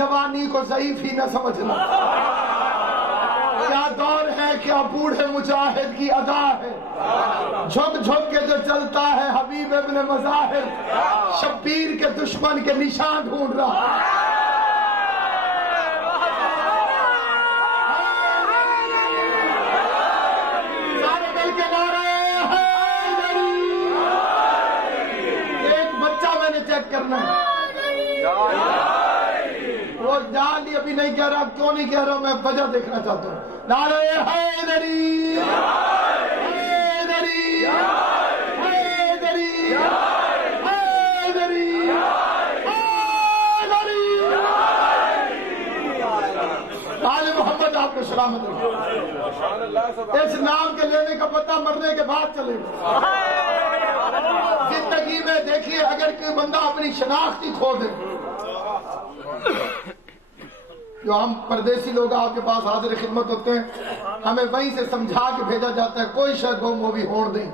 جوانی کو ضعیف ہی نہ سمجھنا، کیا دور ہے، کیا بوڑھے مجاہد کی ادا ہے، جھک جھک کے جو چلتا ہے حبیب ابن مظاہر، شبیر کے دشمن کے نشان ڈھونڈ رہا ہے۔ سارے مل کے نعرے حیدری۔ ایک بچہ میں نے چیک کرنا ہے، وہ جان لی ابھی نہیں کہہ رہا، کیوں نہیں کہہ رہا میں وجہ دیکھنا چاہتا ہوں۔ نعرہ حیدری حیدری حیدری حیدری حیدری۔ آل محمد آپ کو سلامت رکھے۔ اس نام کے لینے کا پتہ مرنے کے بعد چلے گا۔ زندگی میں دیکھیے اگر کوئی بندہ اپنی شناخت ہی کھو دے، جو ہم پردیسی لوگ آپ کے پاس حاضر خدمت ہوتے ہیں، ہمیں وہیں سے سمجھا کے بھیجا جاتا ہے کوئی شاید گم ہوئی ہون دیں،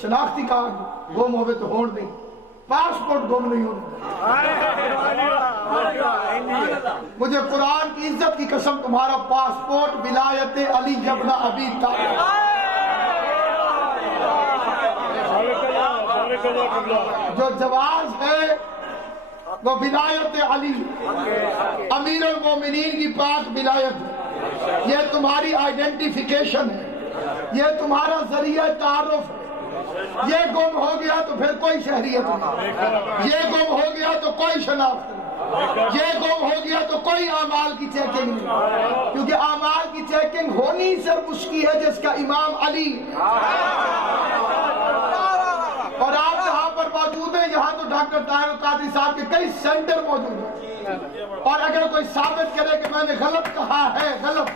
شناختی کارڈ گم ہوئے تو ہون دیں، پاسپورٹ گم نہیں ہونے۔ مجھے قرآن کی عزت کی قسم تمہارا پاسپورٹ ولایت علی ابن ابی طالب، جو جواز ہے وہ ولایت علی امیر المومنین کی پاک ولایت ہے۔ یہ تمہاری آئیڈینٹیفیکیشن ہے، یہ تمہارا ذریعہ تعارف ہے۔ یہ گم ہو گیا تو پھر کوئی شہریت نہیں، یہ گم ہو گیا تو کوئی شناخت نہیں، یہ گم ہو گیا تو کوئی اعمال کی چیکنگ نہیں، کیونکہ اعمال کی چیکنگ ہونی صرف اس کی ہے جس کا امام علی۔ اور آپ یہاں پر موجود ہیں، یہاں تو ڈاکٹر طاہر القادری صاحب کے کئی سینٹر موجود ہیں، اور اگر کوئی ثابت کرے کہ میں نے غلط کہا ہے، غلط،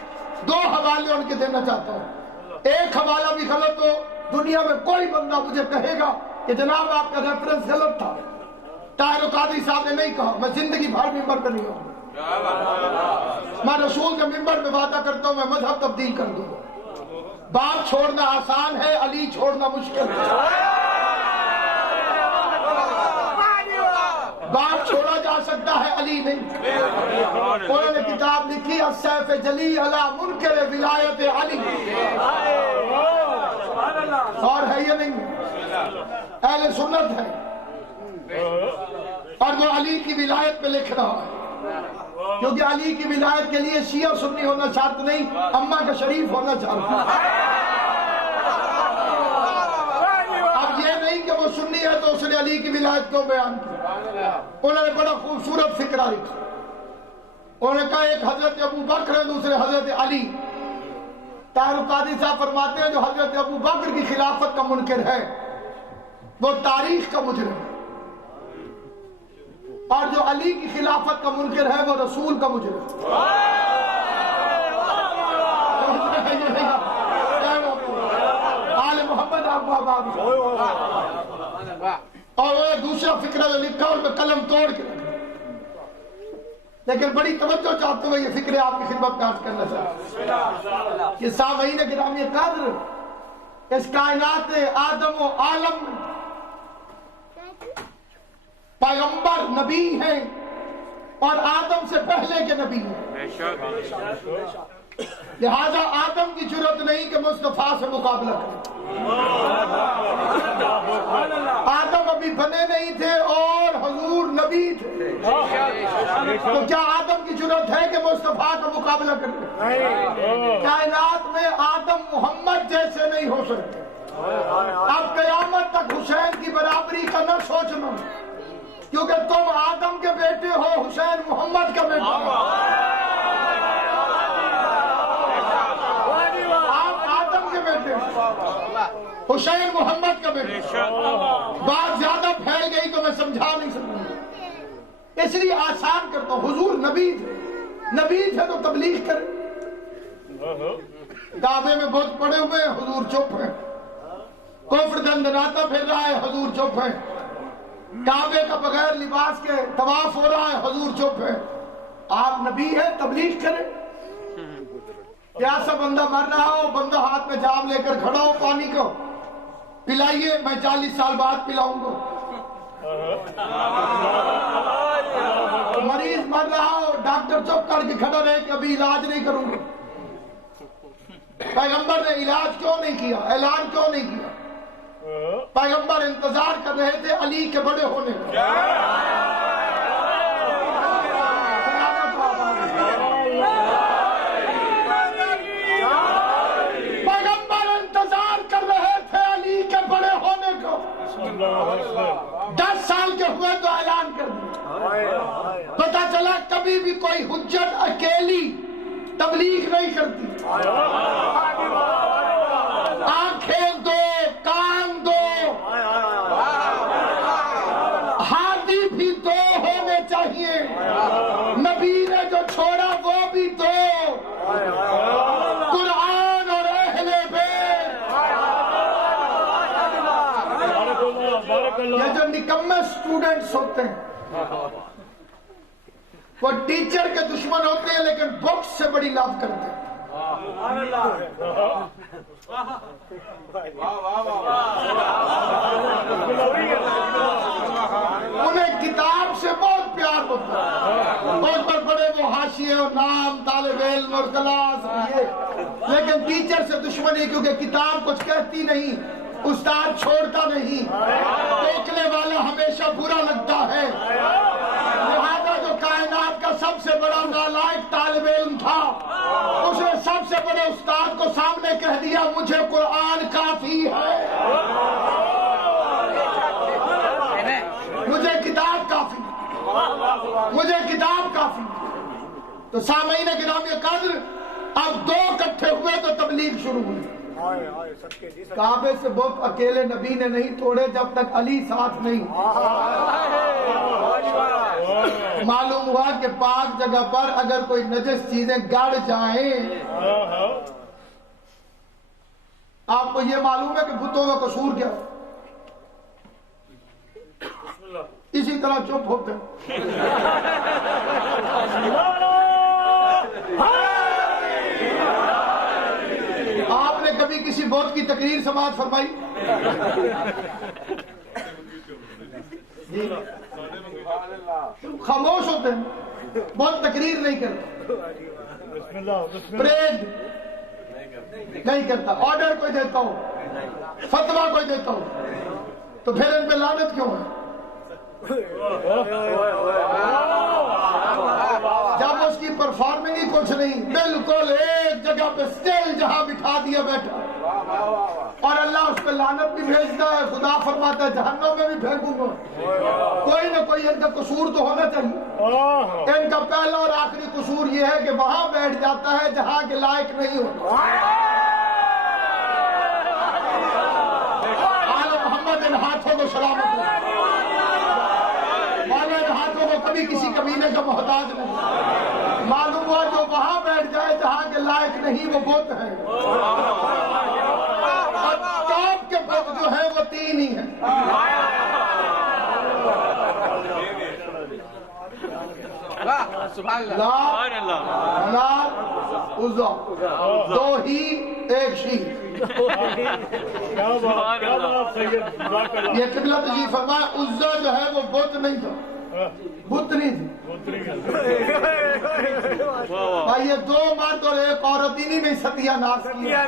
دو حوالے ان کے دینا چاہتا ہوں۔ ایک حوالہ بھی غلط ہو، دنیا میں کوئی بندہ مجھے کہے گا کہ جناب آپ کا ریفرنس غلط تھا، طاہر القادری صاحب نے نہیں کہا، میں زندگی بھر ممبر پہ نہیں ہوں۔ میں رسول کے ممبر پہ وعدہ کرتا ہوں میں مذہب تبدیل کر دوں گا۔ باپ چھوڑنا آسان ہے، علی چھوڑنا مشکل ہے۔ باپ چھوڑا جا سکتا ہے، علی نہیں۔ انہوں نے کتاب لکھی السیف جلی علی منکر ولایت علی، اور ہے یہ نہیں، اہل سنت ہے، اور وہ علی کی ولایت پہ لکھ رہا ہے، کیونکہ علی کی ولایت کے لیے شیعہ سنی ہونا شرط نہیں، اماں کا شریف ہونا چاہتا ہے۔ اب یہ نہیں کہ وہ سنی ہے تو اس نے علی کی ولایت کو بیان کی۔ انہوں نے بڑا خوبصورت فکرہ لکھا، انہوں نے کہا ایک حضرت ابو بکر ہے، دوسرے حضرت علی۔ طاہر القادری صاحب فرماتے ہیں جو حضرت ابو بکر کی خلافت کا منکر ہے وہ تاریخ کا مجرم ہے، اور جو علی کی خلافت کا منکر ہے وہ رسول کا مجرم ہے۔ آل محمد آپ کو اور وہ دوسرا فکرہ جو لکھا اس میں قلم توڑ کے رکھا، لیکن بڑی توجہ چاہتے ہوئے یہ فکرے آپ کی خدمت میں عرض کرنا چاہتا ہوں کہ سامعین گرامی قدر، اس کائنات آدم و عالم پیغمبر نبی ہیں اور آدم سے پہلے کے نبی ہیں، لہذا آدم کی جرات نہیں کہ مصطفیٰ سے مقابلہ کریں۔ آدم ابھی بنے نہیں تھے اور حضور نبی تھے، تو کیا آدم کی جرات ہے کہ مصطفیٰ کا مقابلہ کریں؟ کائنات میں آدم محمد جیسے نہیں ہو سکتے۔ اب قیامت تک حسین کی برابری کا نہ سوچنا، کیونکہ تم آدم کے بیٹے ہو، حسین محمد کا بیٹا ہو۔ آپ آدم کے بیٹے ہو، حسین محمد کا بیٹا۔ بات زیادہ پھیل گئی تو میں سمجھا نہیں سکتا، اس لیے آسان کرتا ہوں۔ حضور نبی تھے، نبی تھے تو تبلیغ کریں۔ کعبے میں بت پڑے ہوئے ہیں، حضور چپ ہیں۔ کفر دندناتا پھر رہا ہے، حضور چپ ہیں۔ کعبے کا بغیر لباس کے طواف ہو رہا ہے، حضور چپ ہے۔ آپ نبی ہیں، تبلیغ کریں۔ پیاسا بندہ مر رہا ہو، بندہ ہاتھ میں جام لے کر کھڑا ہو، پانی کو پلائیے، میں 40 سال بعد پلاؤں گا۔ مریض مر رہا ڈاکٹر چپ کر کے کھڑا رہے کہ ابھی علاج نہیں کروں گا؟ پیغمبر نے علاج کیوں نہیں کیا؟ اعلان کیوں نہیں کیا؟ پیغمبر انتظار کر رہے تھے علی کے بڑے ہونے کا۔ پیغمبر انتظار کر رہے تھے علی کے بڑے ہونے کا۔ 10 سال کے ہوئے تو اعلان کر دیا۔ پتہ چلا کبھی بھی کوئی حجت اکیلی تبلیغ نہیں کرتی۔ آنکھیں دو، کان دو، ہاتھی بھی دو ہونے چاہیے۔ نبی نے جو چھوڑا وہ بھی دو، قرآن اور اہل بیت۔ یہ جو نکمے سٹوڈنٹس ہوتے ہیں وہ ٹیچر کے دشمن ہوتے ہیں لیکن بکس سے بڑی لو کرتے ہیں۔ انہیں کتاب سے بہت پیار ہوتا ہے، بہت پر بڑے وہ حاشیے اور نام، طالب علم اور کلاس یہ، لیکن ٹیچر سے دشمنی کیونکہ کتاب کچھ کہتی نہیں، استاد چھوڑتا نہیں، ٹوکنے والا ہمیشہ برا لگتا ہے۔ لہذا جو کائنات کا سب سے بڑا نالائق طالب علم تھا، اس نے سب سے بڑے استاد کو سامنے کہہ دیا مجھے قرآن کافی ہے، مجھے کتاب کافی، مجھے کتاب کافی۔ تو سامعین گرامی قدر، اب 2 اکٹھے ہوئے تو تبلیغ شروع ہوئی۔ کعبے سے بت اکیلے نبی نے نہیں توڑے جب تک علی ساتھ نہیں۔ معلوم ہوا کہ پاک جگہ پر اگر کوئی نجس چیزیں گڑ جائیں، آپ کو یہ معلوم ہے کہ بتوں کا قصور کیا؟ اسی طرح چپ ہوتے ہیں۔ آپ نے کبھی کسی بت کی تقریر سماعت فرمائی؟ خاموش ہوتے ہیں، بہت تقریر نہیں کرتا، پریڈ نہیں کرتا، آرڈر کوئی دیتا ہو، فتویٰ کوئی دیتا ہو، تو پھر ان پہ لعنت کیوں ہے؟ جب اس کی پرفارمنگ ہی کچھ نہیں، بالکل ایک جگہ پہ سٹیل جہاں بٹھا دیا بیٹھا، اور اللہ اس پہ لعنت بھی بھیجتا ہے، خدا فرماتا ہے جہنم میں بھی پھینکوں گا۔ کوئی نہ کوئی ان کا قصور تو ہونا چاہیے۔ ان کا پہلا اور آخری قصور یہ ہے کہ وہاں بیٹھ جاتا ہے جہاں کے لائق نہیں ہوتا۔ آل محمد ان ہاتھوں کو سلامت ہو، ان ہاتھوں کو کبھی کسی کمینے کا محتاج نہیں۔ معلوم ہوا جو وہاں بیٹھ جائے جہاں کے لائق نہیں وہ بت ہے، اور ٹاپ کے بت جو ہے وہ 3 ہی ہیں۔ عزا، 2 ہی 1 شی۔ یہ قبلہ تجیب فرمایا عزا جو ہے وہ بت نہیں تھا، بت نہیں تھی بھائی، یہ 2 مرد اور 1 عورت انہی میں ستیہ ناز کیا۔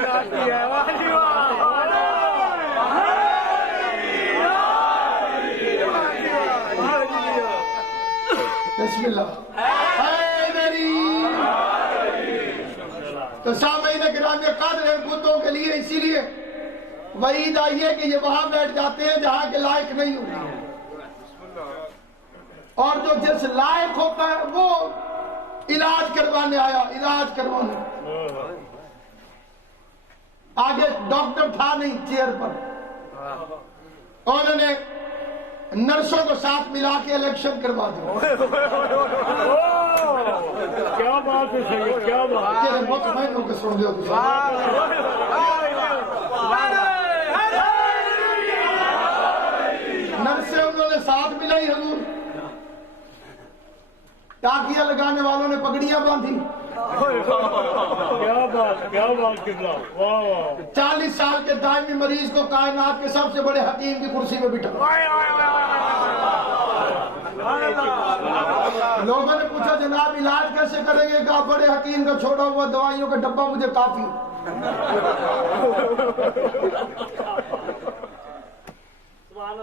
بسم اللہ۔ اے میری تو سامعین گرامی قدر ان بتوں کے لیے اسی لیے وعید آئی ہے کہ یہ وہاں بیٹھ جاتے ہیں جہاں کے لائق نہیں ہوتے، اور جو جس لائق ہوتا ہے وہ علاج کروانے آیا، علاج کروانے۔ آگے ڈاکٹر تھا نہیں چیئر پر، انہوں نے نرسوں کو ساتھ ملا کے الیکشن کروا دیا۔ کیا بات ہے سید، کیا بات ہے۔ مطمئن ہو کے سن دو۔ نرسیں انہوں نے ساتھ ملائی، حضور ٹاکیاں لگانے والوں نے پگڑیاں باندھی۔ کیا بات، کیا بات کرنا، واہ واہ۔ 40 سال کے دائمی مریض کو کائنات کے سب سے بڑے حکیم کی کرسی پہ بٹھا۔ لوگوں نے پوچھا جناب علاج کیسے کریں گے؟ کہا بڑے حکیم کا چھوڑا ہوا دوائیوں کا ڈبہ مجھے کافی.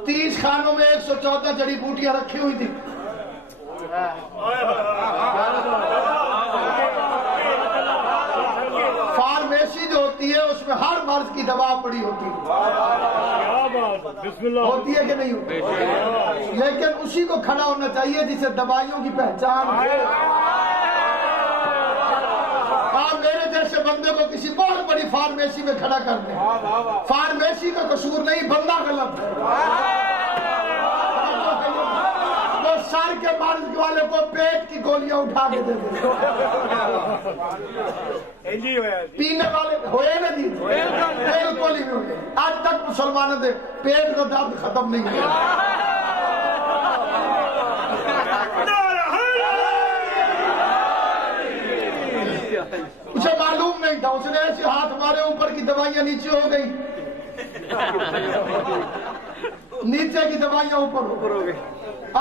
30 خانوں میں 114 جڑی بوٹیاں رکھی ہوئی تھی. فارمیسی جو ہوتی ہے اس میں ہر مرض کی دوا پڑی ہوتی ہے. ہوتی ہے کہ نہیں ہوتی؟ لیکن اسی کو کھڑا ہونا چاہیے جسے دوائیوں کی پہچان ہو. آپ میرے جیسے بندے کو کسی بہت بڑی فارمیسی میں کھڑا کر دیں. فارمیسی کا قصور نہیں، بندہ غلط ہے. وہ سر کے مرض والے کو پیٹ کی گولیاں اٹھا کے دے دیں. پینے والے ہوئے نا جی، بالکل ہی ہوئے. آج تک مسلمانوں نے پیٹ کا درد ختم نہیں کیا. اسے معلوم نہیں تھا، اس نے ایسے ہاتھ مارے اوپر کی دوائیاں نیچے ہو گئی، نیچے کی دوائیاں اوپر ہو گئی.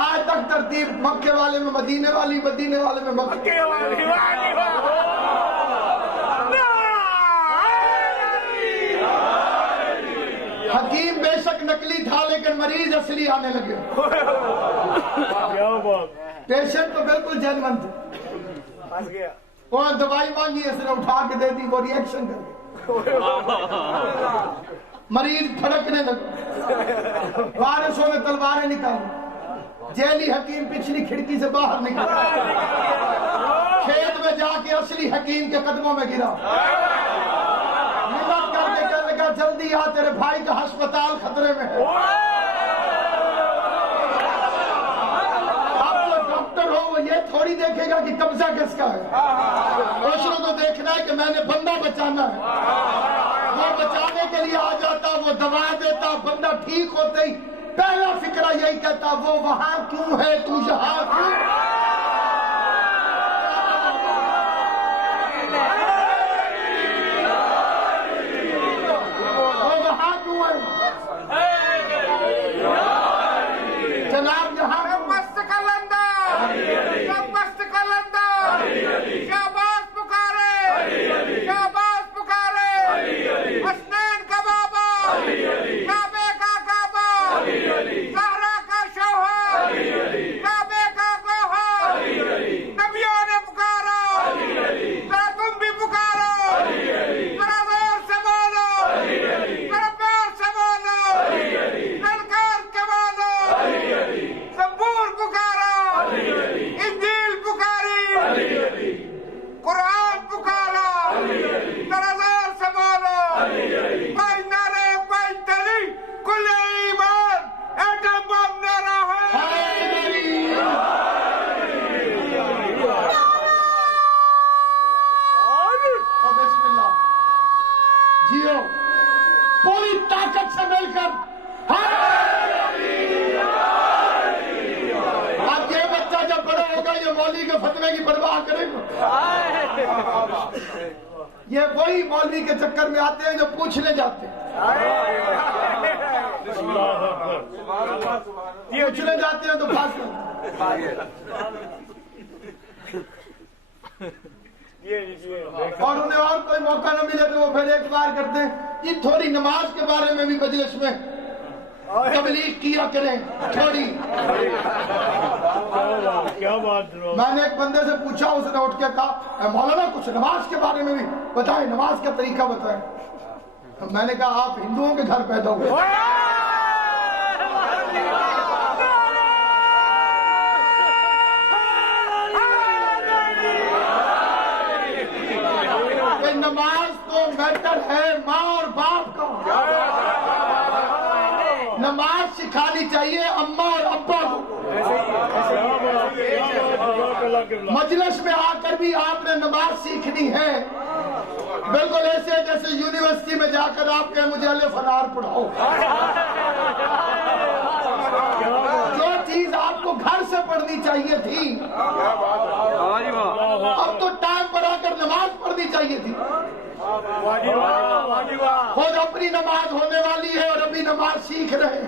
آج تک ترتیب مکے والے میں مدینے والی، مدینے والے میں مکے والی. حکیم بے شک نکلی تھا لیکن مریض اصلی آنے لگے. پیشنٹ تو بالکل جینون تھے. وہ دوائی مانگی، اس نے اٹھا کے دے دی، وہ ریئیکشن کر گئی. مریض پھڑکنے لگا. وارثوں نے تلواریں نکالی. جیلی حکیم پچھلی کھڑکی سے باہر نکلا، کھیت میں جا کے اصلی حکیم کے قدموں میں گرا. ہمت کر کے کہنے لگا جلدی آ، تیرے بھائی کا ہسپتال خطرے میں ہے. اب جو ڈاکٹر ہو وہ یہ تھوڑی دیکھے گا کہ قبضہ کس کا ہے. اس کو تو دیکھنا ہے کہ میں نے بندہ بچانا ہے. وہ بچانے کے لیے آ جاتا، وہ دوا دیتا، بندہ ٹھیک ہوتے ہی پہلا فکرہ یہی کہتا وہ وہاں کیوں ہے، تو یہاں کیوں؟ وہ وہاں کیوں ہے؟ جناب یہاں شہباز پکارے، شہباز پکارے، حسنین کا بابا، کعبے کا کعبہ، زہرا کا شوہر، کعبے کا گوہر، نبیوں نے پکارا، ذرا تم بھی پکارو، ذرا زور سے بولو، ذرا پیار سے بولو، للکار کے بولو. زبور پکارا، انجیل پکاری، قرآن پکارا، ذرا زور سے بولو. بھائی نعرے بھائی تلی کل ایمان ایٹم بم نعرہ ہے. بسم اللہ جیو پوری طاقت سے مل کر. اب یہ بچہ جب بڑا ہوگا یہ مولوی کے فتوے کی پرواہ کرے گا. یہ وہی مولوی کے چکر میں آتے ہیں جو پوچھنے جاتے ہیں. پوچھنے جاتے ہیں تو پاس کرتے اور انہیں اور کوئی موقع نہ ملے تو وہ پھر ایک بار کرتے ہیں. یہ تھوڑی نماز کے بارے میں بھی مجلس میں تبلیغ کیا کریں تھوڑی. کیا بات. میں نے ایک بندے سے پوچھا، اس نے اٹھ کے کہا مولانا کچھ نماز کے بارے میں بھی بتائیں، نماز کا طریقہ بتائیں. میں نے کہا آپ ہندوؤں کے گھر پیدا ہوئے. نماز تو میٹر ہے ماں اور باپ کا. نماز سکھانی چاہیے اماں اور ابا کو. مجلس میں آ کر بھی آپ نے نماز سیکھنی ہے. بالکل ایسے جیسے یونیورسٹی میں جا کر آپ کہیں مجھے الف انار پڑھاؤ. جو چیز آپ کو گھر سے پڑھنی چاہیے تھی اب تو ٹائم پر آ کر نماز پڑھنی چاہیے تھی. خود اپنی نماز ہونے والی ہے اور ابھی نماز سیکھ رہے ہیں.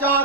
4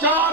4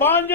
5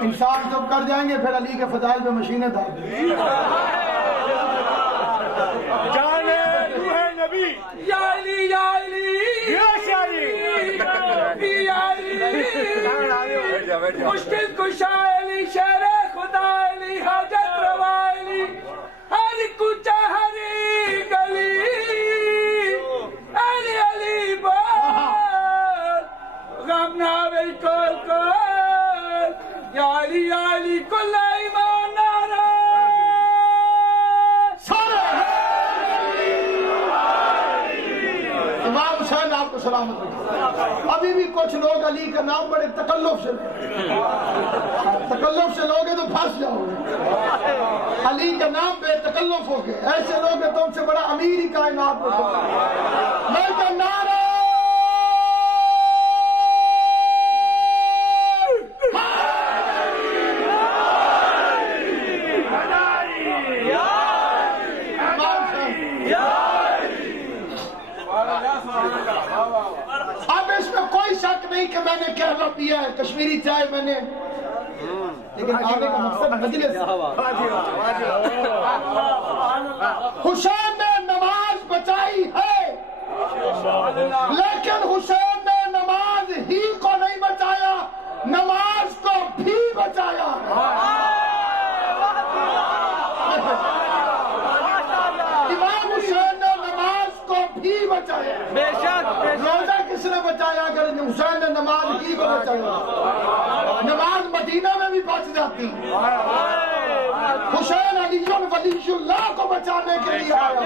انسان جب کر جائیں گے پھر علی کے فضائل پہ مشینیں دار دیں گے. جانے تو ہے نبی یا علی یا علی یا شاعری یا علی مشکل کشا علی شہر خدا علی حاجت روا علی ہر کوچہ ہر گلی علی علی بار غم نہ وی کول کول یا علی کل ایمان نارا امام حسین آپ کو سلامت رکھے. ابھی بھی کچھ لوگ علی کا نام بڑے تکلف سے لوگے تو پھنس جاؤ گے. علی کا نام بے تکلف ہو گئے. ایسے لوگ تم سے بڑا امیر ہی کائنات میں میں تو نعرہ اب اس میں کوئی شک نہیں کہ میں نے قہوہ پیا ہے, کشمیری چائے میں نے, لیکن آنے کا مقصد مجلس. حسین نے نماز بچائی ہے لیکن حسین نے نماز ہی کو نہیں بچایا, نماز کو بھی بچایا. امام حسین نے نماز کو بھی بچایا. روزہ کس نے بچایا اگر حسین نے نماز ہی کو بچایا؟ نماز مدینہ میں بھی بچ جاتی. حسین علی ولی اللہ کو بچانے کے لیے آیا.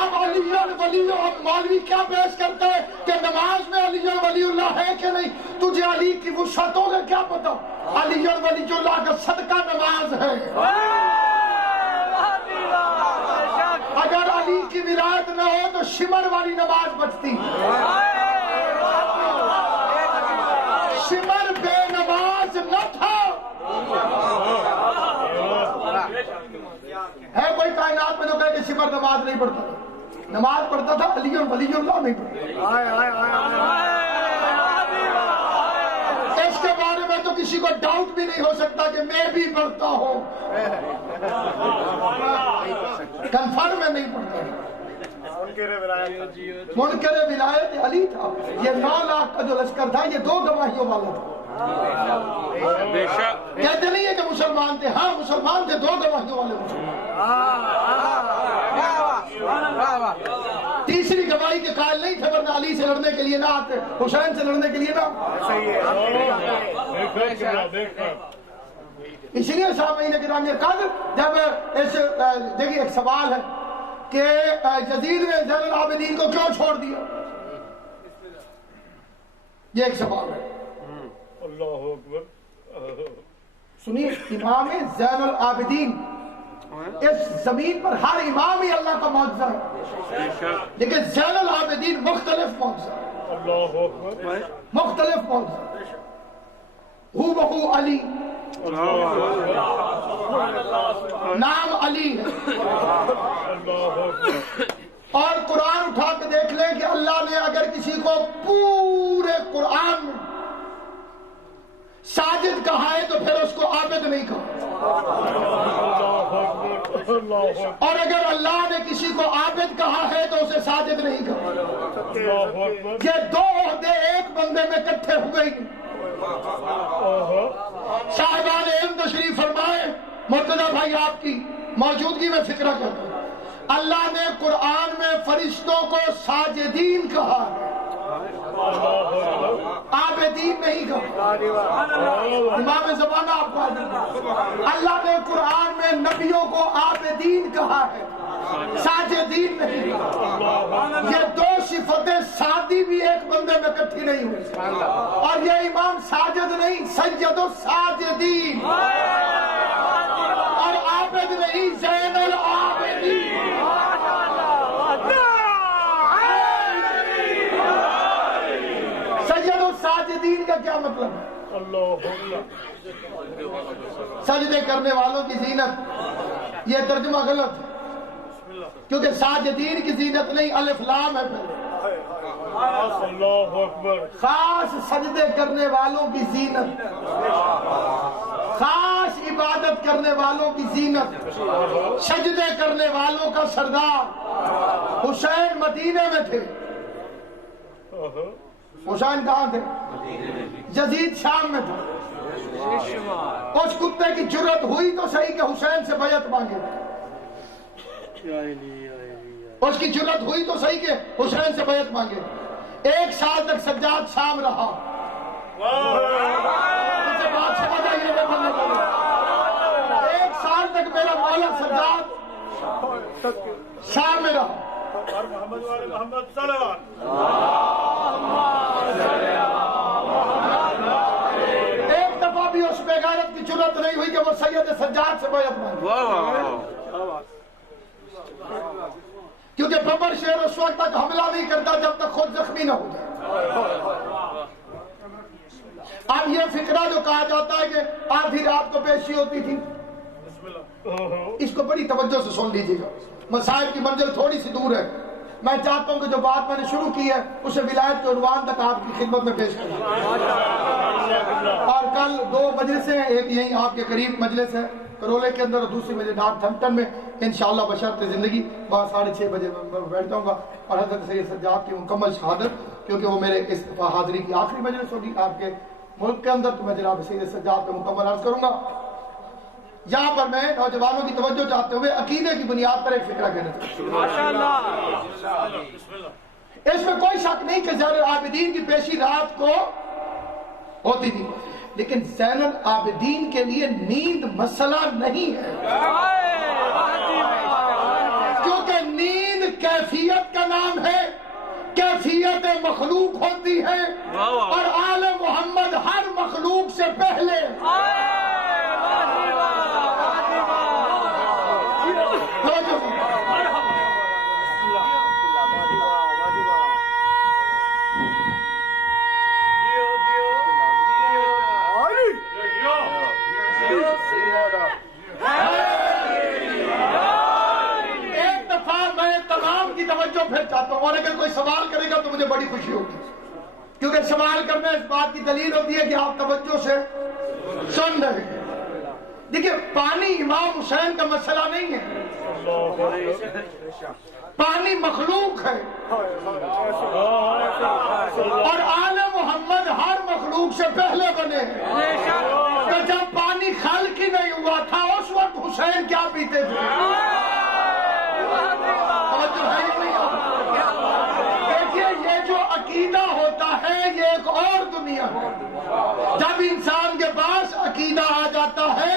اب علی ولی اب مولوی کیا پیش کرتے ہیں کہ نماز میں علی ولی اللہ ہے کہ نہیں؟ تجھے علی کی وسعتوں کا کیا پتا؟ علی ولی اللہ کا صدقہ نماز ہے. اگر علی کی ولایت نہ ہو تو شمر والی نماز بچتی. شمر بے نماز نہ تھا. ہے کوئی کائنات میں جو کہے کہ شمر نماز نہیں پڑھتا تھا؟ نماز پڑھتا تھا, علی اور ولی اللہ نہیں پڑھتا. اس کے بارے میں تو کسی کو ڈاؤٹ بھی نہیں ہو سکتا کہ میں بھی پڑھتا ہوں. کنفرم میں نہیں پڑھتا. منکر ولایت علی تھا. یہ 9 لاکھ کا جو لشکر تھا یہ 2 گواہیوں والا تھا. کہتے نہیں ہے کہ مسلمان تھے, ہاں مسلمان تھے, 2 گواہیوں والے مسلمان. تیسری گواہی کے قائل نہیں تھے, ورنہ علی سے لڑنے کے لیے نہ آتے, حسین سے لڑنے کے لیے نہ. اس لیے سامعین گرامی قدر جب اس دیکھیے ایک سوال ہے کہ یزید نے زین العابدین کو کیوں چھوڑ دیا, یہ ایک سوال ہے. اللہ اکبر. سنیے, امام زین العابدین اس زمین پر ہر امام ہی اللہ کا معجزہ ہے, لیکن زین العابدین مختلف معجزہ ہے. اللہ اکبر. مختلف معجزہ. ہو بہو علی, نام علی ہے. اور قرآن اٹھا کے دیکھ لیں کہ اللہ نے اگر کسی کو پورے قرآن میں ساجد کہا ہے تو پھر اس کو عابد نہیں کہا. اور اگر اللہ نے کسی کو عابد کہا ہے تو اسے ساجد نہیں کہا. یہ 2 عہدے ایک بندے میں اکٹھے ہوئے ہی. صاحبان علم تشریف فرمائے, مرتضی بھائی آپ کی موجودگی میں فکرہ کرتے ہیں. اللہ نے قرآن میں فرشتوں کو ساجدین کہا, عابدین نہیں کہا. امام زمانہ آپ کو اللہ نے قرآن میں نبیوں کو عابدین کہا ہے, ساجدین نہیں کہا. یہ 2 صفتیں سادی بھی ایک بندے میں اکٹھی نہیں ہوئی. اور یہ امام ساجد نہیں, سید الساجدین, اور عابد نہیں, زین العابدین. سید الساجدین کا کیا مطلب ہے؟ سجدے کرنے والوں کی زینت, یہ ترجمہ غلط ہے, کیونکہ ساجدین کی زینت نہیں, الف لام ہے پہلے. اللہ اکبر. خاص سجدے کرنے والوں کی زینت، خاص عبادت کرنے والوں کی زینت، سجدے کرنے والوں کا سردار حسین مدینے میں تھے. حسین کہاں تھے؟ یزید شام میں تھا. اس کتے کی جرت ہوئی تو صحیح کہ حسین سے بیعت مانگے. اس کی جرت ہوئی تو صحیح کہ حسین سے بیعت مانگے. 1 سال تک سجاد شام رہا. مجھے بات سمجھ آئی ہے؟ 1 سال تک میرا مولا سجاد شام میں رہا. محمد والے محمد صلی اللہ. ایک دفعہ بھی اس بےغیرت کی جرت نہیں ہوئی کہ وہ سید سجاد سے بیعت مانگے. کیونکہ ببر شیر اس وقت تک حملہ نہیں کرتا جب تک خود زخمی نہ ہو جائے. اب یہ فقرہ جو کہا جاتا ہے کہ آدھی رات کو پیشی ہوتی تھی، اس کو بڑی توجہ سے سن لیجیے گا. مسائل کی منزل تھوڑی سی دور ہے. میں چاہتا ہوں کہ جو بات میں نے شروع کی ہے اسے ولایت کے عنوان تک آپ کی خدمت میں پیش کروں. اور کل 2 مجلسیں ہیں. ایک یہیں آپ کے قریب مجلس ہے کرولے کے اندر، اور دوسری مجلس نارتھ ہیمپٹن میں انشاءاللہ بشرط زندگی. وہاں 6:30 بجے میں بیٹھ جاؤں گا اور حضرت سید سجاد کی مکمل شہادت، کیونکہ وہ میرے اس حاضری کی آخری مجلس ہوگی آپ کے ملک کے اندر، تو میں جناب سید سجاد کو مکمل عرض کروں گا. یہاں پر میں نوجوانوں کی توجہ چاہتے ہوئے عقیدے کی بنیاد پر ایک فکرہ کہنا چاہتا ہوں. اس میں کوئی شک نہیں کہ زین العابدین کی پیشی رات کو ہوتی تھی، لیکن زین العابدین کے لیے نیند مسئلہ نہیں ہے، کیونکہ نیند کیفیت کا نام ہے. کیفیت مخلوق ہوتی ہے اور آل محمد ہر مخلوق سے پہلے. توجہ پھر چاہتا ہوں، اور اگر کوئی سوال کرے گا تو مجھے بڑی خوشی ہوگی، کیونکہ سوال کرنا اس بات کی دلیل ہوتی ہے کہ آپ توجہ سے سن رہے ہیں. دیکھیے، پانی امام حسین کا مسئلہ نہیں ہے، پانی مخلوق ہے، اور آل محمد ہر مخلوق سے پہلے بنے ہیں. تو جب پانی خلق ہی نہیں ہوا تھا اس وقت حسین کیا پیتے تھے؟ دیکھیے، یہ جو عقیدہ ہوتا ہے یہ ایک اور دنیا ہے. جب انسان کے پاس عقیدہ آ جاتا ہے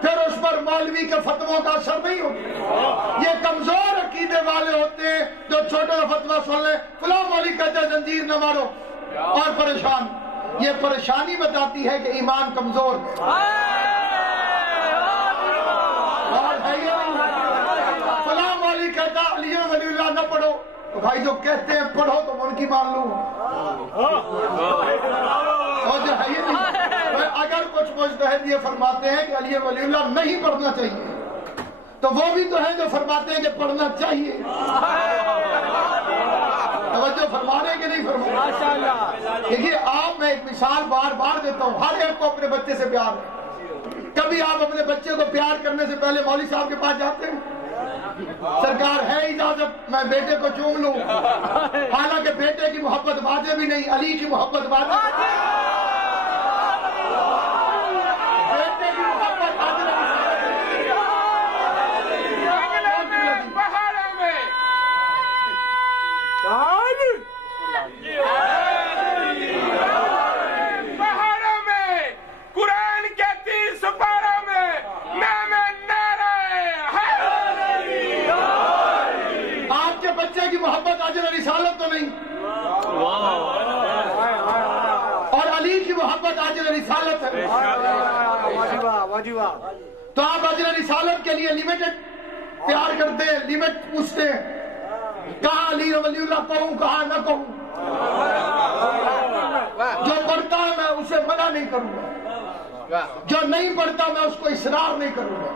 پھر اس پر مولوی کے فتووں کا اثر نہیں ہوتا. یہ کمزور عقیدے والے ہوتے ہیں جو چھوٹے کا فتویٰ سن لیں، فلاں مولوی کہتے ہیں زنجیر نہ مارو، اور پریشان. یہ پریشانی بتاتی ہے کہ ایمان کمزور ہے. فلاں مولوی کہتا علی ولی اللہ نہ پڑھو، تو بھائی جو کہتے ہیں پڑھو تو ان کی مان لوں. اور جو ہے یہ نہیں، اگر کچھ مجتہد یہ فرماتے ہیں کہ علی ولی اللہ نہیں پڑھنا چاہیے، تو وہ بھی تو ہیں جو فرماتے ہیں کہ پڑھنا چاہیے. توجہ فرما رہے کہ نہیں فرما رہے؟ دیکھیے، آپ میں ایک مثال بار بار دیتا ہوں. ہر ایک کو اپنے بچے سے پیار ہے. کبھی آپ اپنے بچے کو پیار کرنے سے پہلے مولوی صاحب کے پاس جاتے ہیں؟ سرکار ہے اجازت میں بیٹے کو چوم لوں؟ حالانکہ بیٹے کی محبت واجب بھی نہیں، علی کی محبت واجب. بیٹے کی محبت پہاڑوں میں قرآن کے 30 سپاروں میں نام نعرہ آپ کے بچے کی محبت اجر رسالت تو نہیں، اور علی کی محبت اجر رسالت ہے. تو آپ اجر رسالت کے لیے لمیٹڈ پیار کرتے ہیں، لمٹ پوچھتے ہیں، کہاں علی ولی اللہ کہوں کہاں نہ کہوں. جو پڑھتا ہے میں اسے منع نہیں کروں گا، جو نہیں پڑھتا میں اس کو اصرار نہیں کروں گا.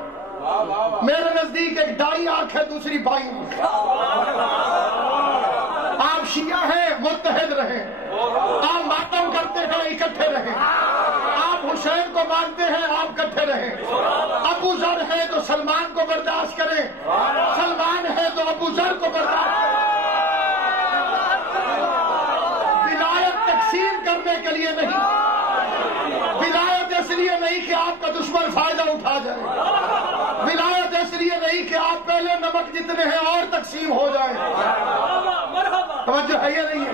میرے نزدیک ایک دائیں آنکھ ہے، دوسری بائیں آنکھ. آپ شیعہ ہیں متحد رہیں، آپ ماتم کرتے ہیں اکٹھے رہیں، آپ حسین کو مانتے ہیں آپ اکٹھے رہیں، ابو ذر ہے تو سلمان کو برداشت کریں، سلمان ہے تو ابو ذر کو برداشت کریں۔ ولایت تقسیم کرنے کے لیے نہیں، ولایت اس لیے نہیں کہ آپ کا دشمن فائدہ اٹھا جائے، ولایت اس لیے نہیں کہ آپ پہلے نمک جتنے ہیں اور تقسیم ہو جائیں۔ توجہ ہے یا نہیں ہے؟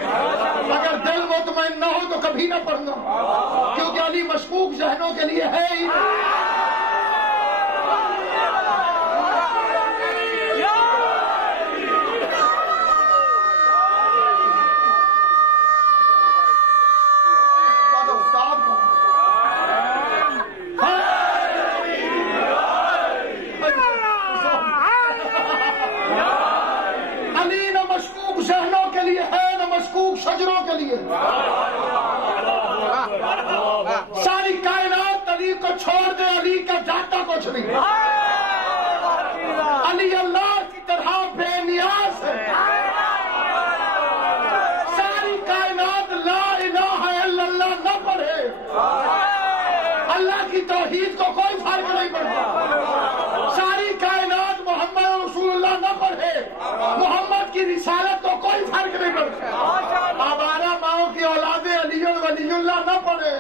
اگر دل مطمئن نہ ہو تو کبھی نہ پڑھنا، کیونکہ علی مشکوک ذہنوں کے لیے ہے ہی نہیں۔ شجروں کے لیے ساری کائنات علی کو چھوڑ دے، علی کا جاتا کچھ نہیں، علی اللہ کی طرح بے نیاز ہے۔ ساری کائنات لا الہ الا اللہ نہ پڑھے، اللہ کی توحید کو کوئی فرق نہیں پڑتا۔ ساری کائنات محمد رسول اللہ نہ پڑھے، محمد کی رسالت کو کوئی فرق نہیں پڑتا۔ آوارہ ماؤں کی اولادیں علی ولی اللہ نہ پڑھے،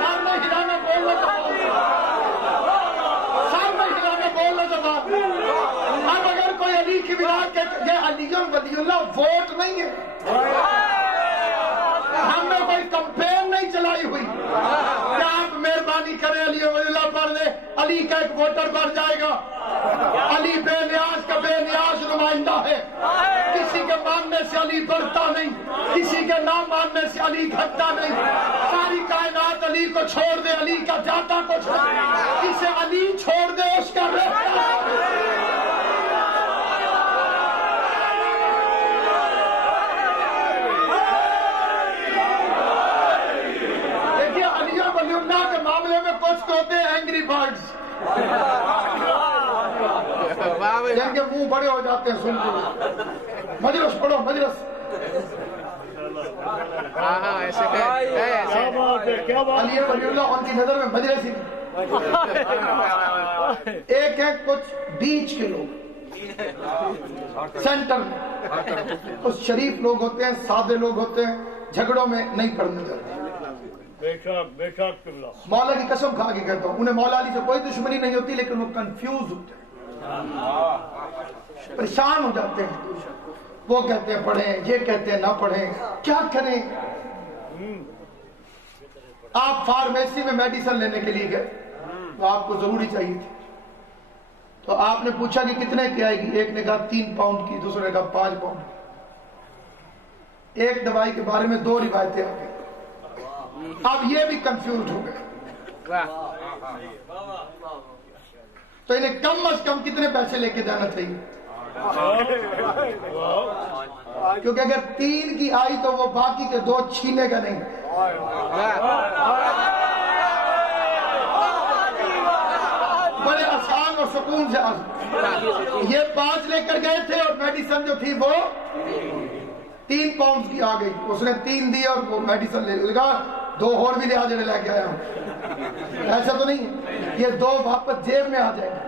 سامنے ہلانا بولنا سامنے ہلانا بولنا جواب۔ اب اگر کوئی علی کی ولایت کہ یہ علی ولی اللہ ووٹ نہیں ہے، ہم نے کوئی کمپین نہیں چلائی ہوئی کہ آپ مہربانی کریں علی ولی اللہ پڑھ لیں، علی کا ایک ووٹر بڑھ جائے گا۔ علی بے نیاز کا بے نیاز نمائندہ ہے، کسی کے ماننے سے علی بڑھتا نہیں، کسی کے نہ ماننے سے علی گھٹتا نہیں۔ ساری کائنات علی کو چھوڑ دے، علی کا جاتا کچھ نہیں، اسے علی چھوڑ دے اس کا رہتا۔ دیکھیے علی ولی اللہ کے معاملے میں کچھ تو ہوتے ہیں اینگری برڈز، جن کے منہ بڑے ہو جاتے ہیں سن کے۔ مجلس پڑھو مجلس۔ علی ولی اللہ ان کی نظر میں مجلس ہی ایک ہے، کچھ بیچ کے لوگ سینٹر میں، کچھ شریف لوگ ہوتے ہیں، سادے لوگ ہوتے ہیں، جھگڑوں میں نہیں پڑھنے جاتے۔ مولا کی قسم کھا کے کہتا ہوں، انہیں مولا علی سے کوئی دشمنی نہیں ہوتی، لیکن وہ کنفیوز ہوتے ہیں، پریشان ہو جاتے ہیں۔ وہ کہتے ہیں پڑھیں، یہ کہتے ہیں نہ پڑھیں، کیا کریں؟ آپ فارمیسی میں میڈیسن لینے کے لیے گئے تو آپ کو ضروری چاہیے تھی، تو آپ نے پوچھا کہ کتنے کی آئے گی؟ ایک نے کہا 3 پاؤنڈ کی، دوسرے نے کہا 5 پاؤنڈ کی۔ ایک دوائی کے بارے میں 2 روایتیں آ گئی، اب یہ بھی کنفیوز ہو گئے، تو انہیں کم از کم کتنے پیسے لے کے جانا چاہیے؟ کیونکہ اگر 3 کی آئی تو وہ باقی کے 2 چھینے گا نہیں۔ بڑے آسان اور سکون سے یہ 5 لے کر گئے تھے، اور میڈیسن جو تھی وہ 3 پاؤنڈ کی آ گئی۔ اس نے 3 دی اور وہ میڈیسن لے گا، 2 اور بھی لہٰذا لے کے آیا ہوں۔ ایسا تو نہیں ہے، یہ 2 واپس جیب میں آ جائیں گے،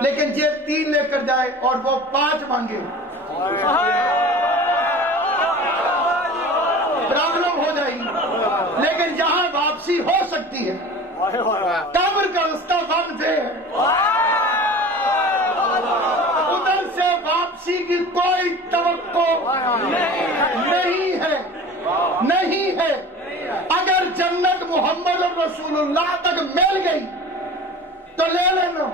لیکن یہ 3 لے کر جائے اور وہ 5 مانگے، پرابلم ہو جائے گی۔ لیکن یہاں واپسی ہو سکتی ہے، قبر کا رستہ بند ہے، ادھر سے واپسی کی کوئی توقع نہیں ہے، نہیں ہے۔ اگر جنت محمد رسول اللہ تک مل گئی تو لے لینا،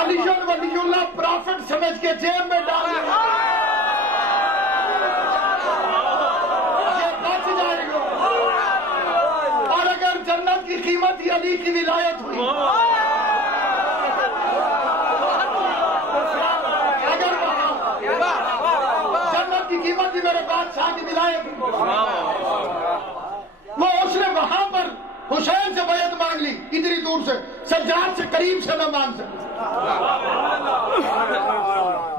علی ولی اللہ پرافٹ سمجھ کے جیب میں ڈال لینا، یہ بچ جائے گا۔ اور اگر جنت کی قیمت ہی علی کی ولایت ہوئی، اگر جنت کی قیمت ہی میرے بادشاہ کی ولایت ہوئی، وہ اس نے وہاں پر حسین سے بیعت مانگ لی اتنی دور سے, سجاد سے قریب سے نہ مانگ سکتے.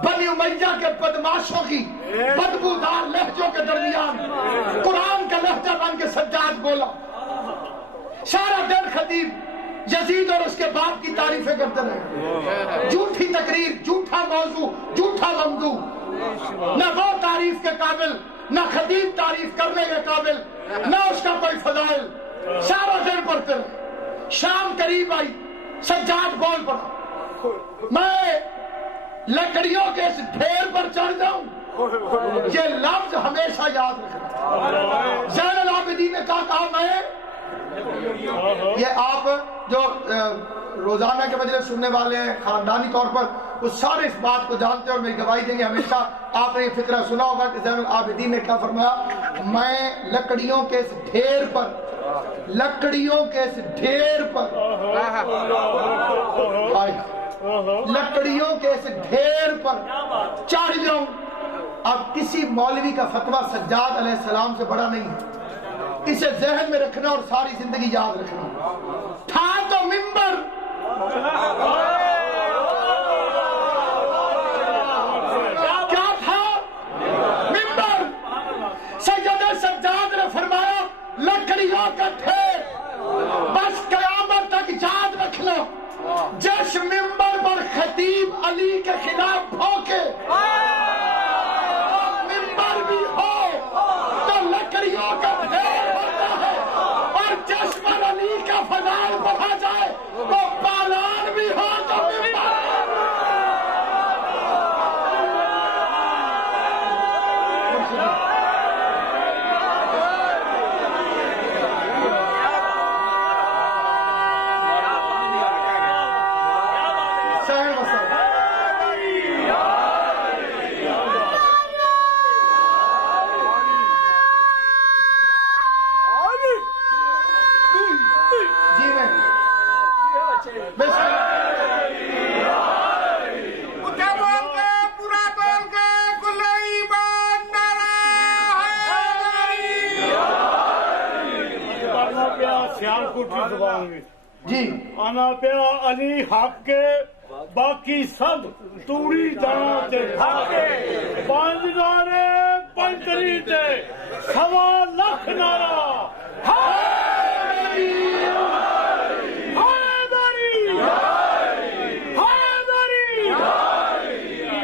بنی امیہ کے بدماشوں کی بدبودار لہجوں کے درمیان قرآن کا لہجہ بن کے سجاد بولا. سارا دن خطیب یزید اور اس کے باپ کی تعریفیں کرتے رہے. جھوٹی تقریر, جھوٹا موضوع, جھوٹا موضوع, نہ وہ تعریف کے قابل, نہ خطیب تعریف کرنے کے قابل, نہ اس کا کوئی فضائل. سارا دن پڑھتے رہے. شام قریب آئی, سجاد بول پڑا, میں لکڑیوں کے اس ڈھیر پر چڑھ جاؤں. یہ لفظ ہمیشہ یاد رکھنا. زین العابدین نے کہا میں, یہ آپ جو روزانہ کے مجلس سننے والے ہیں خاندانی طور پر وہ سارے اس بات کو جانتے ہیں اور میری گواہی دیں گے. ہمیشہ آپ نے یہ فقرہ سنا ہوگا کہ زین العابدین نے کیا فرمایا, میں لکڑیوں کے اس ڈھیر پر, لکڑیوں کے اس ڈھیر پر, لکڑیوں کے اس ڈھیر پر چڑھ جاؤں. اب کسی مولوی کا فتویٰ سجاد علیہ السلام سے بڑا نہیں ہے. اسے ذہن میں رکھنا اور ساری زندگی یاد رکھنا. تھا تو منبر, کیا تھا منبر. سید سجاد نے فرمایا لکڑیوں کا ڈھیر, بس قیامت تک یاد رکھنا جس منبر پر خطیب علی کے خلاف بھوکے منبر بھی ہو تو لکڑیوں کا ڈھیر ہوتا ہے, اور جس پر علی کا فضائل پڑھا جائے تو پالان بھی ہو تو منبر. جی آنا پیا علی حق کے باقی سب توڑی جانا تے حقے, 5 نعرے 35 تے 1.25 لاکھ نعرہ حیدری حیدری حیدری.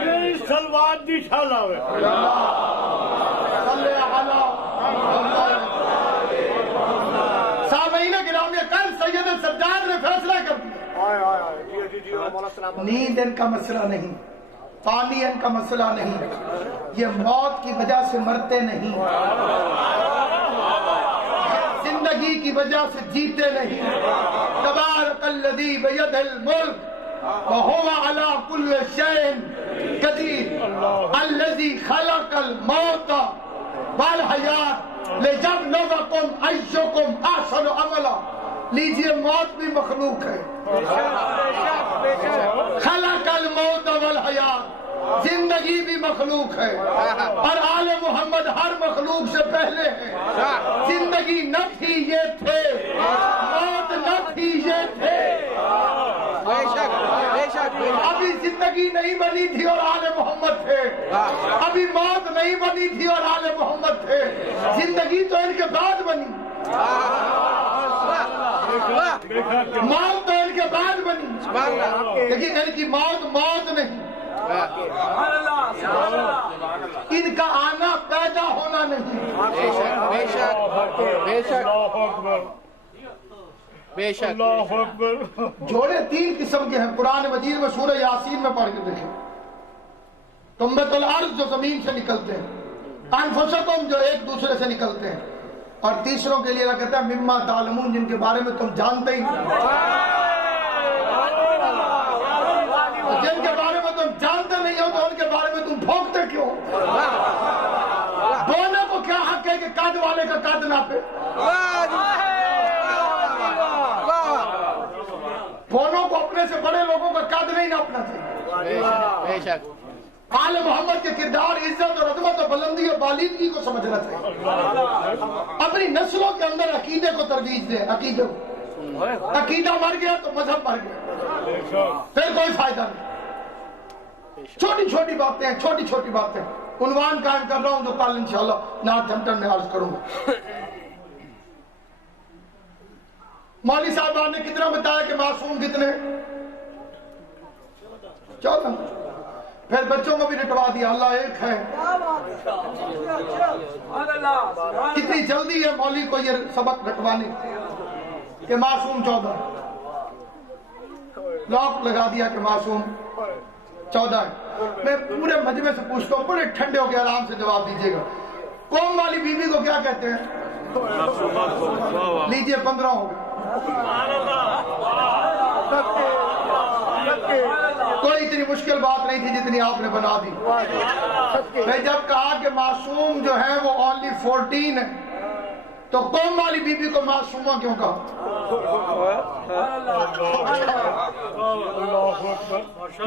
میری سلوات دی شال آوے. سامعین گرامی, کل سید سجاد نے فیصلہ کر دیا. نیند ان کا مسئلہ نہیں, پانی ان کا مسئلہ نہیں, یہ موت کی وجہ سے مرتے نہیں, زندگی کی وجہ سے جیتے نہیں. تبارک الذی بیدہ الملک وہو علی کل شیء قدیر الذی خلق الموت والحیات لِیَبْلُوَکُمْ أَیُّکُمْ أَحْسَنُ عَمَلًا. لیجئے موت بھی مخلوق ہے, خلق الموت والحیات, زندگی بھی مخلوق ہے, اور آل محمد ہر مخلوق سے پہلے ہے. زندگی نہ تھی یہ تھے, موت نہ تھی یہ تھے. ابھی زندگی نہیں بنی تھی اور آل محمد تھے, ابھی موت نہیں بنی تھی اور آل محمد تھے. زندگی تو ان کے بعد بنی, موت تو ان کے بعد بنی, لیکن ان کی موت موت نہیں, ان کا آنا پیدا ہونا نہیں. بے شک اللہ اکبر. جوڑے 3 قسم کے ہیں قرآن مجید میں, سورہ یاسین میں پڑھ کے دیکھیں. تنبت الارض جو زمین سے نکلتے ہیں, انفسکم جو ایک دوسرے سے نکلتے ہیں, اور تیسروں کے لیے اللہ کہتا ہے مما تعلمون جن کے بارے میں تم جانتے ہی نہیں. جن کے بارے میں تم جانتے نہیں ہو تو ان کے بارے میں تم بھونکتے کیوں؟ بولنے کو کیا حق ہے کہ قد والے کا قد ناپے؟ بونوں کو اپنے سے بڑے لوگوں کا قد نہیں ناپنا چاہیے. آل محمد کے کردار، عزت اور عظمت اور بلندی اور بالیدگی کو سمجھنا چاہیے. اپنی نسلوں کے اندر عقیدے کو ترویج دیں. عقیدے کو، عقیدہ مر گیا تو مذہب مر گیا، پھر کوئی فائدہ نہیں. چھوٹی چھوٹی باتیں ہیں، چھوٹی چھوٹی باتیں. عنوان قائم کر رہا ہوں جو کل انشاءاللہ نارتھمپٹن میں عرض کروں گا. مولوی صاحبان نے کتنا بتایا کہ معصوم کتنے؟ 14. پھر بچوں کو بھی رٹوا دیا اللہ ایک ہے. کتنی جلدی ہے مولوی کو یہ سبق رٹوانے کہ معصوم 14. لاک لگا دیا کہ معصوم 14 ہے. میں پورے مجمع سے پوچھتا ہوں، بڑے ٹھنڈے ہو کے آرام سے جواب دیجیے گا. قوم والی بیوی کو کیا کہتے ہیں؟ لیجیے 15 ہو گئے. کوئی اتنی مشکل بات نہیں تھی جتنی آپ نے بنا دی. میں جب کہا کہ معصوم جو ہے وہ اونلی 14 ہے تو قوم والی بی بی کو معصومہ کیوں کہا؟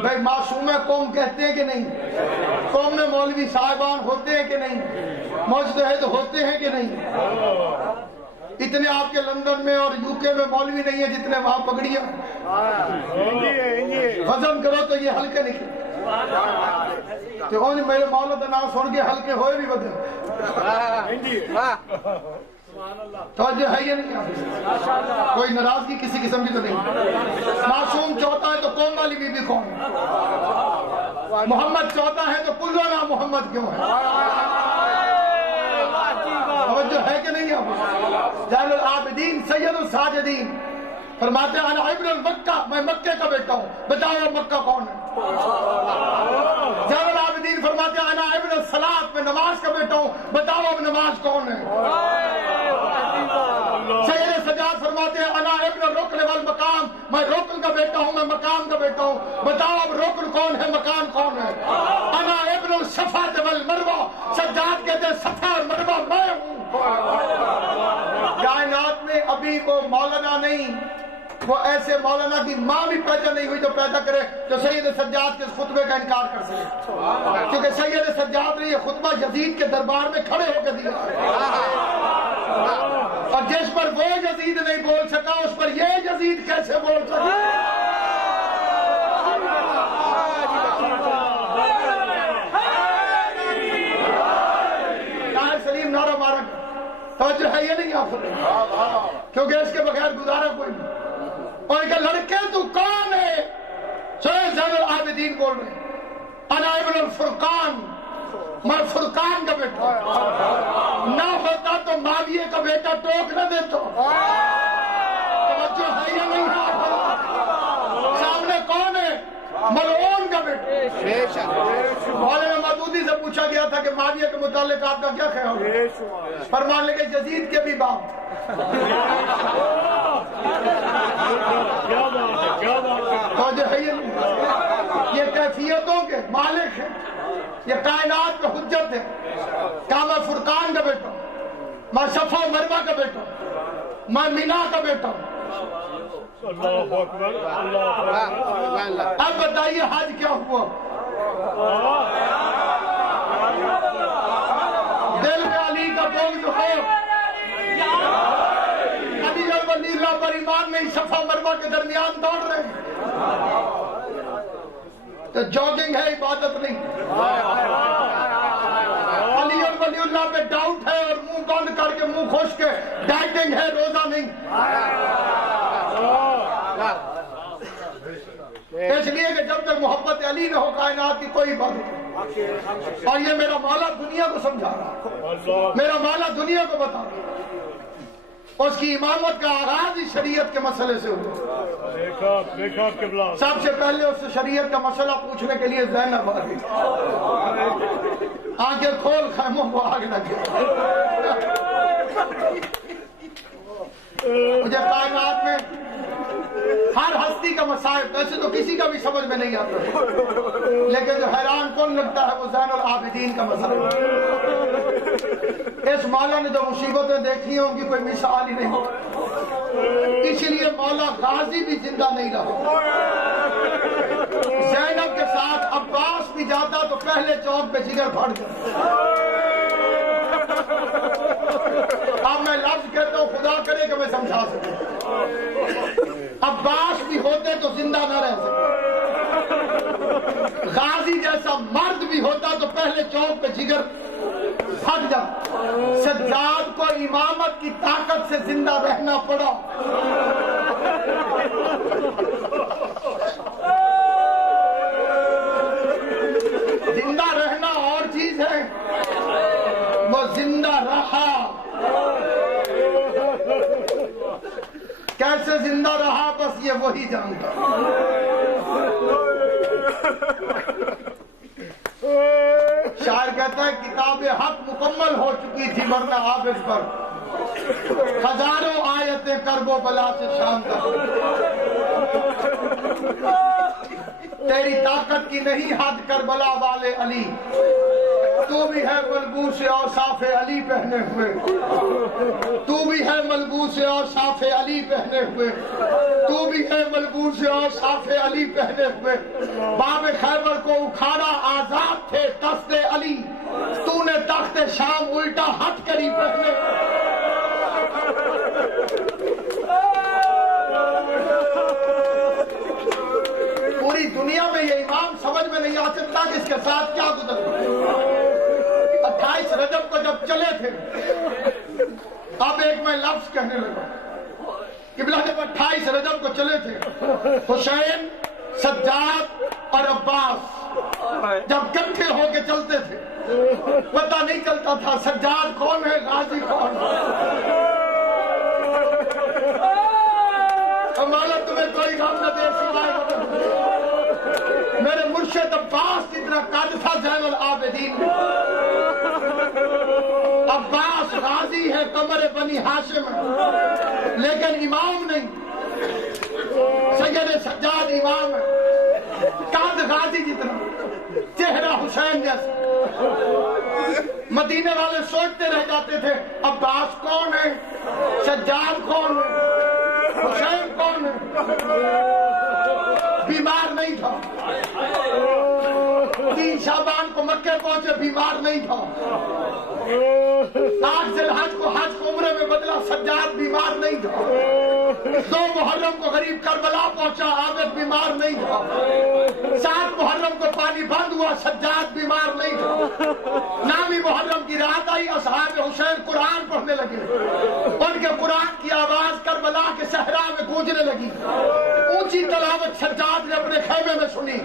بھائی معصومہ قوم کہتے ہیں کہ نہیں؟ قوم میں مولوی صاحبان ہوتے ہیں کہ نہیں؟ مجتہد ہوتے ہیں کہ نہیں؟ اتنے آپ کے لندن میں اور یو کے میں مولوی نہیں ہے جتنے وہاں پگڑیاں. وزن کرو تو یہ ہلکے نکلے. میرے مولا کا نام سن کے ہلکے ہوئے بھی بدل. توجہ ہے یہ نہیں؟ کوئی ناراضگی کسی قسم کی تو نہیں. معصوم 14 ہے تو قوم والی بی بی کون ہے؟ محمد 14 ہے تو کل نام محمد کیوں ہے؟ توجہ ہے کہ نہیں؟ زین العابدین سید الساجدین فرماتے ہیں انا ابن المکہ، میں مکے کا بیٹا ہوں. بتاؤ مکہ کون ہے؟ زین العابدین فرماتے ہیں انا ابن الصلاۃ، میں نماز کا بیٹا ہوں. بتاؤ اب نماز کون ہے؟ سید سجاد فرماتے ہیں انا ابن الرکن والمقام، میں رکن کا بیٹا ہوں، میں مقام کا بیٹا ہوں. بتاؤ اب رکن کون ہے، مقام کون ہے؟ انا ابن الصفا والمروہ، سجاد کہتے ہیں صفا اور مروہ میں ہوں. کائنات میں ابھی وہ مولانا نہیں، وہ ایسے مولانا کی ماں بھی پیدا نہیں ہوئی جو پیدا کرے جو سید سجاد کے خطبے کا انکار کر سکے. کیونکہ سید سجاد نے یہ خطبہ یزید کے دربار میں کھڑے ہو کے دیا، اور جس پر وہ یزید نہیں بول سکا اس پر یہ یزید کیسے بول سکا؟ سلیم نعرہ مارا. توجہ ہے یہ نہیں آپ کو؟ کیونکہ اس کے بغیر گزارا کوئی نہیں. اور کہ لڑکے تو کون ہے؟ زین العابدین بول رہے ہیں انا ابن الفرقان، میں فرقان کا بیٹا. نہ ہوتا تو معاویہ کا بیٹا ٹوک نہ دیتا. توجہ ہے یہ نہیں؟ سامنے کون ہے؟ ملعون کا بیٹا. مولانا مودودی سے پوچھا گیا تھا کہ معاویہ کے متعلق آپ کا کیا خیال ہے؟ فرمان لگے یزید کے بھی باپ. یہ کیفیتوں کے مالک ہیں، یہ کائنات کا حجت ہے. کہا میں فرقان کا بیٹا ہوں، میں صفا و مروہ کا بیٹا ہوں، میں مینا کا بیٹا ہوں. اب بتائیے حج کیا ہوا؟ دل میں علی کا بغض ہو، علی اور ولی اللہ پر ایمان نہیں، صفا مروہ کے درمیان دوڑ رہے ہیں تو جاگنگ ہے، عبادت نہیں. علی اور ولی اللہ پہ ڈاؤٹ ہے اور منہ بند کر کے منہ خشک کے ڈائٹنگ ہے، روزہ نہیں. اس لیے کہ جب تک محبت علی نہ ہو کائنات کی کوئی بات نہیں. اور یہ میرا مولا دنیا کو سمجھا رہا، میرا مولا دنیا کو بتا رہا. اس کی امامت کا آغاز ہی شریعت کے مسئلے سے ہوا. سب سے پہلے اس سے شریعت کا مسئلہ پوچھنے کے لیے زینب آ گئی. آنکھیں کھول خیموں کو آگ لگ گئی. مجھے کائنات میں ہر ہستی کا مسائل ویسے تو کسی کا بھی سمجھ میں نہیں آتا، لیکن جو حیران کون لگتا ہے وہ زین العابدین کا مسئلہ. اس مولا نے جو مصیبتیں دیکھی ہیں ان کی کوئی مثال ہی نہیں. اسی لیے مولا غازی بھی زندہ نہیں رہا. زینب کے ساتھ عباس بھی جاتا تو پہلے چوک پہ جگر پھٹ جاتا. اب میں لفظ کہتا ہوں خدا کرے کہ میں سمجھا سکوں. عباس بھی ہوتے تو زندہ نہ رہ سکتے. غازی جیسا مرد بھی ہوتا تو پہلے چوک پہ جگر پھٹ جاتا. سجاد کو امامت کی طاقت سے زندہ رہنا پڑا. زندہ رہنا اور چیز ہے، وہ زندہ رہا. کیسے زندہ رہا بس یہ وہی جانتا. شاعر کہتا ہے کتاب حق مکمل ہو چکی تھی ورنہ عابد پر ہزاروں آیتیں کرب و بلا سے شاندار. تیری طاقت کی نہیں حد کربلا والے علی. تو بھی ہے ملبوس اوصاف علی پہنے ہوئے. تو بھی ہے ملبوس اوصاف علی پہنے ہوئے. تو بھی ہے ملبوس اوصاف علی پہنے ہوئے. باب خیبر کو اکھاڑا آزاد تھے دست علی. تو نے تخت شام الٹا ہٹ کری پہنے. پوری دنیا میں یہ امام سمجھ میں نہیں آ سکتا کہ اس کے ساتھ کیا گزر. 28 رجب کو جب چلے تھے، اب ایک میں لفظ کہنے لگا. قبلہ جب 28 رجب کو چلے تھے، حسین، سجاد اور عباس جب کٹھے ہو کے چلتے تھے، پتہ نہیں چلتا تھا سجاد کون ہے، غازی کون ہے. ہمارا تمہیں کوئی غم نہ دے سوائے میرے مرشد عباس جتنا قد تھا زین العابدین. عباس غازی ہے، قمر بنی ہاشم ہے، لیکن امام نہیں. سید سجاد امام ہے، قد غازی جتنا، چہرہ حسین جیسا. مدینے والے سوچتے رہ جاتے تھے عباس کون ہے، سجاد کون ہے، حسین کون ہے. بیمار نہیں تھا. 3 شعبان کو مکے پہنچے، بیمار نہیں تھا. 8 ذی الحج کو حج کو عمرے میں بدلا، سجاد بیمار نہیں تھا. 2 محرم کو غریب کربلا پہنچا، عابد بیمار نہیں تھا. 7 محرم کو پانی بند ہوا، سجاد بیمار نہیں تھا. 9 محرم کی رات آئی، اصحاب حسین قرآن پڑھنے لگے. ان کے قرآن کی آواز کربلا کے صحرا میں گونجنے لگی. اونچی تلاوت سجاد نے اپنے خیمے میں سنی.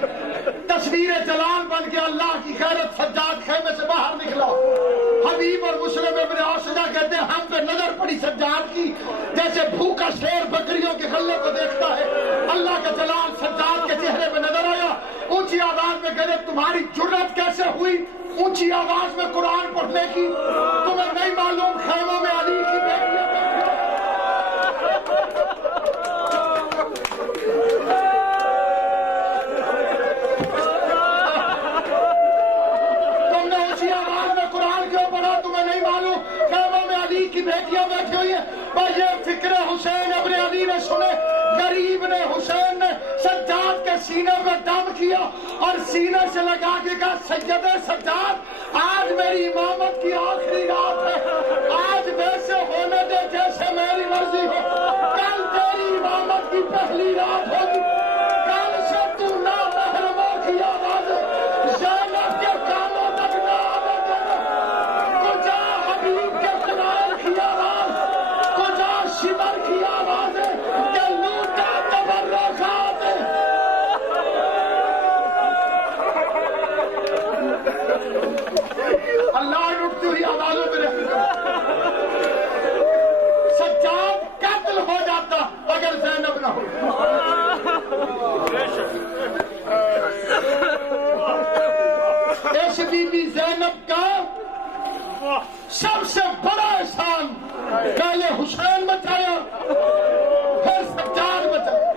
تصویر جلال بن کے اللہ کی غیرت، سجاد خیمے سے باہر نکلا. حبیب اور مسلم ابن اوسجہ کہتے ہیں ہم پہ نظر پڑی سجاد کی، جیسے بھوکا شیر بکریوں کے غلے کو دیکھتا ہے. اللہ کا جلال سجاد کے چہرے میں نظر آیا. اونچی آواز میں کہتے تمہاری جرت کیسے ہوئی اونچی آواز میں قرآن پڑھنے کی؟ تمہیں نہیں معلوم خیموں میں علی کی بیٹیاں بیٹیاں بیٹھی ہوئی ہیں. پر یہ فکر حسین ابن علی نے سنے، غریب نے، حسین نے سجاد کے سینے میں دم کیا اور سینے سے لگا کے کہا سید سجاد آج میری امامت کی آخری رات ہے، آج ویسے ہونے دے جیسے میری مرضی ہو. کل تیری امامت کی پہلی رات ہوگی. کل سے تو نامحرموں کی آوازیں زینب کے کانوں تک نہ آنے دینا. کجا حبیب کے قرآن کی آواز، کجا شمر کی آوازیں کہ لوٹا تبرکات. اللہ لٹتی ہوئی آوازوں میں رہتا. سجاد قتل ہو جاتا اگر زینب نہ ہو. اس بی بی زینب کا سب سے بڑا احسان پہلے حسین بچایا پھر سجاد بچایا.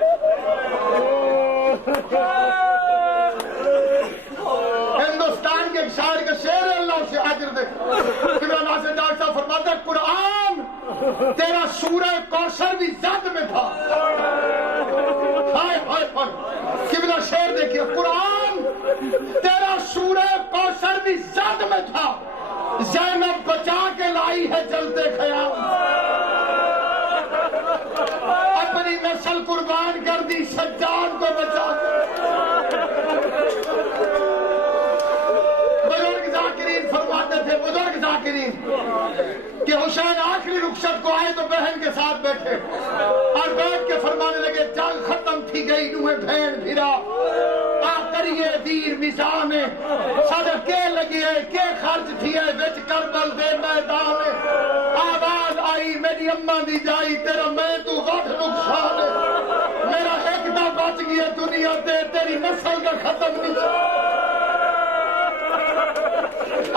ہندوستان کے ایک شاعر کے شعر ہے، اللہ سے حاضر دے. ناصر ڈاکٹر صاحب فرماتا ہے قرآن تیرا سورہ کوثر بھی زد میں تھا. ہائے ہائے ہائے قبلہ شعر دیکھیے. بچا کے لائی ہے جلتے خیام، اپنی نسل قربان کر دی سجاد کو بچا کے۔ بزرگ ذاکرین فرماتے تھے، بزرگ ذاکرین، کہ حسین آخری رخصت کو آئے تو بہن کے ساتھ بیٹھے اور بیٹھ کے فرمانے لگے جنگ ختم تھی گئی نوہیں بہن پھرا کریے دیر میزان صدقے لگیے کے خرچ تھیے وچ کربل دے میدان، آواز آئی میری اماں دی جائی تیرا میں تو وقت نقصان، میرا ایک دا بچ گیا دنیا دے تیری نسل کا ختم نہیں۔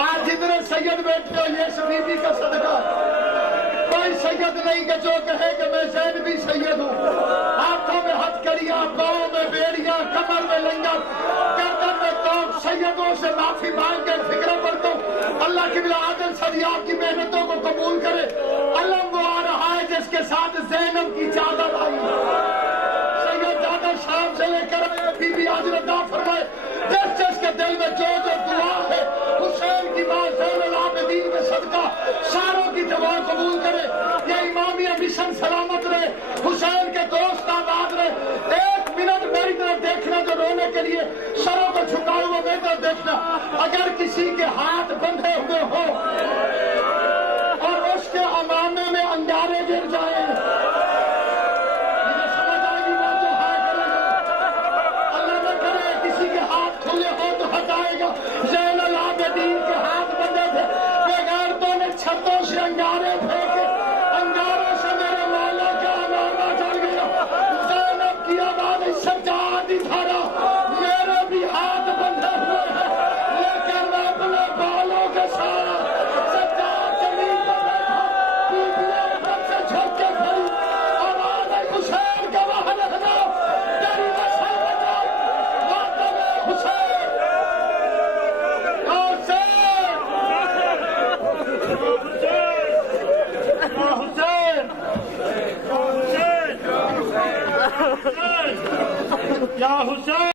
آج جتنے سید بیٹھے ہو یہ بی بی کا صدقہ، کوئی سید نہیں کہ جو کہے کہ میں زین بھی سید ہوں۔ ہاتھوں میں ہتھکڑیاں، پاؤں میں بیڑیاں، کمر میں لنگر، گردن میں توق، سیدوں سے معافی مانگ کے فکر پڑتا ہوں اللہ کی بلا عادل صدی آپ کی محنتوں کو قبول کرے۔ علم وہ آ رہا ہے جس کے ساتھ زینب کی چادر آئی، سید زیادہ شام سے لے کر آئے، بی بی آج رضا فرمائے جس جس کے دل میں جو جو دعا ہے حسین کی ماں زین العابدین کے صدقہ ساروں کی دعا قبول کرے۔ یہ امامیہ مشن سلامت رہے، حسین کے دوست آباد رہے۔ ایک منٹ میری طرف دیکھنا جو رونے کے لیے سروں کو جھکائے ہوئے میری طرف دیکھنا، اگر کسی کے ہاتھ بندھے ہوئے ہو اور اس کے امامے میں انگارے گر جائیں، مجھے سمجھ آئے گی بات جو ہے کرے گا، اللہ نہ کرے کسی کے ہاتھ کھلے ہو تو ہٹائے گا۔ زین العابدین کے ہاتھ بندھے تھے، بغیرتوں نے چھتوں سے انگارے پھینکے، انگاروں سے میرے مولا کا امامہ جل گیا۔ زینب کی آواز سجاد ہی دھارا، میرے بھی ہاتھ بندھے ہوئے ہیں لیکن میں اپنے بالوں کے ساتھ سجاد زمین پر بیٹھا، بیبیاں اوپر سے جھک کے کھڑی، آواز ہے حسین کا وہاں رہنا، تیری نسل بچا، ماتم حسین، یا حسین